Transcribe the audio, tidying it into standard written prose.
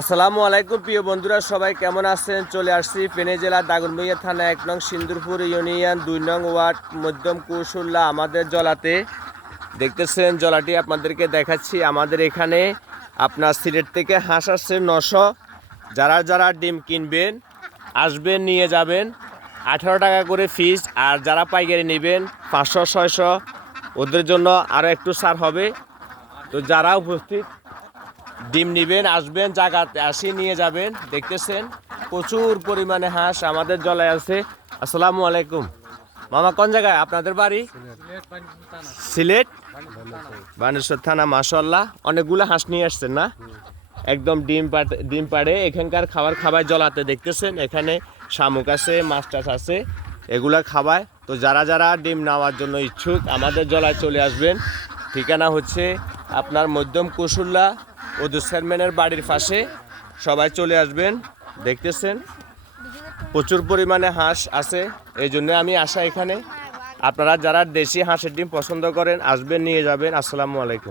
আসসালামু আলাইকুম প্রিয় বন্ধুরা, সবাই কেমন আছেন? চলে আসছি ফেনী জেলার দাগনভূঞা থানা 1 নং সিন্দুরপুর ইউনিয়ন 2 নং ওয়ার্ড মধ্যম কুশল্লা আমাদের জলাতে দেখতেছেন। জলাটি আপনাদেরকে দেখাচ্ছি। আমাদের এখানে আপনার সিলেট থেকে হাঁস আসছে 900। যারা যারা ডিম কিনবেন আসবেন, নিয়ে যাবেন। 18 টাকা করে ফিস। আর যারা পাইকারি নেবেন 500-600, ওদের জন্য আরও একটু ছাড় হবে। তো যারা উপস্থিত ডিম নেবেন আসবেন, জায়গাতে আসি নিয়ে যাবেন। দেখতেছেন প্রচুর পরিমাণে হাঁস আমাদের জলায় আছে। আসসালামু আলাইকুম মামা, কোন জায়গায় আপনাদের বাড়ি? সিলেট বানেশ্বর থানা। মাশাআল্লাহ, অনেকগুলো হাঁস নিয়ে আসছেন না? একদম ডিম পাড়ে এখানকার খাবার জলাতে দেখতেছেন। এখানে শামুক আছে, মাছ টাছ আছে, এগুলা খাবায়। তো যারা যারা ডিম নেওয়ার জন্য ইচ্ছুক আমাদের জলায় চলে আসবেন। ঠিকানা হচ্ছে আপনার মধ্যম কুশল্লা ওদুস চেয়ারম্যানের বাড়ির পাশে। সবাই চলে আসবেন। দেখতেছেন প্রচুর পরিমাণে হাঁস আছে, এই জন্য আমি আসা এখানে। আপনারা যারা দেশি হাঁসের ডিম পছন্দ করেন আসবেন, নিয়ে যাবেন। আসসালামু আলাইকুম।